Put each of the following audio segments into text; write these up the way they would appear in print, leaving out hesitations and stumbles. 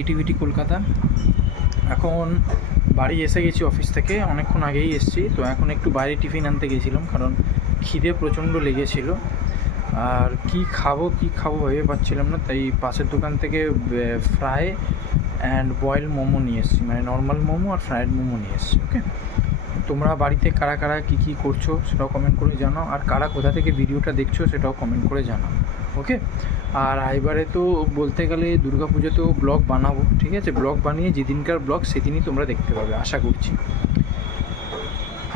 Creativity Kolkata. এখন বাড়ি এসে গেছি অফিস থেকে, অনেকক্ষণ আগেই এসেছি। তো এখন একটু বাইরে টিফিন আনতে গেছিলাম, কারণ খিদে প্রচণ্ড লেগেছিল। আর কি খাবো ভেবে পাচ্ছিলাম না, তাই পাশের দোকান থেকে ফ্রাই অ্যান্ড বয়েল মোমো নিয়ে এসেছি, মানে নর্মাল মোমো আর ফ্রায়েড মোমো নিয়ে এসেছি। ওকে, তোমরা বাড়িতে কারা কারা কী করছো সেটাও কমেন্ট করে জানাও, আর কারা কোথা থেকে ভিডিওটা দেখছো সেটাও কমেন্ট করে জানাও। ওকে, আর এবারে তো বলতে গেলে দুর্গাপুজোতেও ব্লগ বানাবো, ঠিক আছে? ব্লগ বানিয়ে যেদিনকার ব্লগ সেদিনই তোমরা দেখতে পাবে আশা করছি।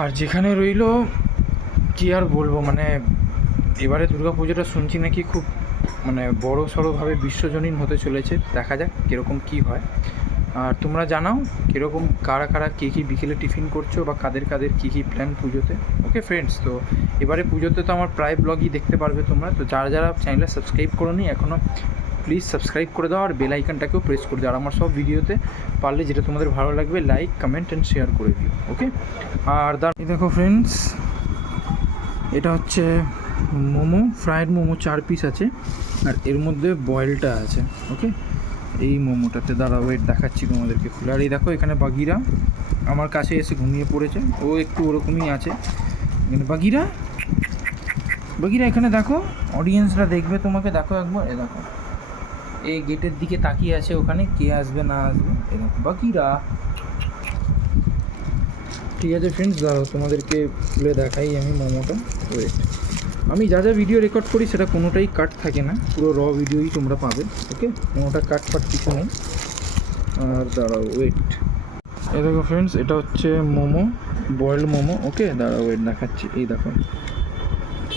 আর যেখানে রইলো কী আর বলবো, মানে এবারে দুর্গাপুজোটা শুনছি নাকি খুব মানে বড় সড়োভাবে বিশ্বজনীন হতে চলেছে। দেখা যাক কীরকম কী হয়। আর তোমরা জানাও কীরকম কারা কারা কী বিকেলে টিফিন করছো, বা কাদের কী প্ল্যান পুজোতে। ওকে ফ্রেন্ডস, তো এবারে পুজোতে তো আমার প্রায় ব্লগই দেখতে পারবে তোমরা। তো যারা চ্যানেলে সাবস্ক্রাইব করোনি এখনও, প্লিজ সাবস্ক্রাইব করে দাও, আর বেল আইকনটাকেও প্রেস করে দাও। আর আমার সব ভিডিওতে পারলে যেটা তোমাদের ভালো লাগবে লাইক, কমেন্ট অ্যান্ড শেয়ার করে দিও। ওকে, আর দেখো ফ্রেন্ডস, এটা হচ্ছে মোমো, ফ্রায়েড মোমো 4 পিস আছে, আর এর মধ্যে বয়েলটা আছে। ওকে, এই মোমোটাতে ওয়েট দেখাচ্ছি তোমাদেরকে খুলে। আর এই দেখো এখানে বাগিরা আমার কাছে এসে ঘুমিয়ে পড়েছে, ও একটু ওরকমই আছে। এখানে বাগিরা এখানে দেখো, অডিয়েন্সরা দেখবে তোমাকে, দেখো একবার, এ দেখো এই গেটের দিকে তাকিয়ে আছে, ওখানে কে আসবে না আসবে। এ দেখো বাগিরা। ঠিক আছে ফ্রেন্ডস, দাঁড়াও তোমাদেরকে খুলে দেখাই আমি মোমোটা। ওয়েট, আমি যা ভিডিও রেকর্ড করি সেটা কোনোটাই কাট থাকে না, পুরো র ভিডিওই তোমরা পাবে। ওকে, কোনোটা কাট কিছু নেই। আর দাঁড়াও ওয়েট, এই দেখো ফ্রেন্ডস, এটা হচ্ছে মোমো, বয়েলড মোমো। ওকে, দাঁড়াও ওয়েট দেখাচ্ছি। এই দেখো,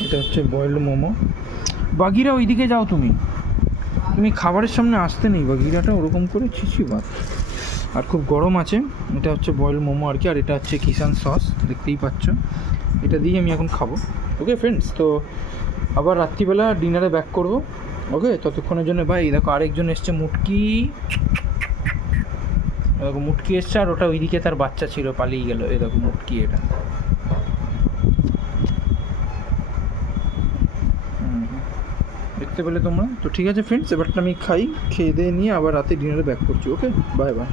এটা হচ্ছে বয়েলড মোমো। বাগিরা ওইদিকে যাও, তুমি খাবারের সামনে আসতে নেই, বাগিরাটা ওরকম করে ছিছি বাদ। আর খুব গরম আছে। এটা হচ্ছে বয়েলড মোমো আর কি, আর এটা হচ্ছে কিষান সস, দেখতেই পাচ্ছ। এটা দিয়ে আমি এখন খাবো। ওকে ফ্রেন্ডস, তো আবার রাত্রিবেলা ডিনারে ব্যাক করব। ওকে, ততক্ষণের জন্য বাই। দেখো আরেকজন এসছে, মুটকি। দেখো মুটকি এসছে, আর ওটা ওইদিকে তার বাচ্চা ছিল, পালিয়ে গেল। এই দেখো মুটকি, এটা দেখতে পেলে তোমরা। তো ঠিক আছে ফ্রেন্ডস, এবারটা আমি খেয়ে দিয়ে নিয়ে আবার রাতে ডিনারে ব্যাক করছি। ওকে, বাই বাই।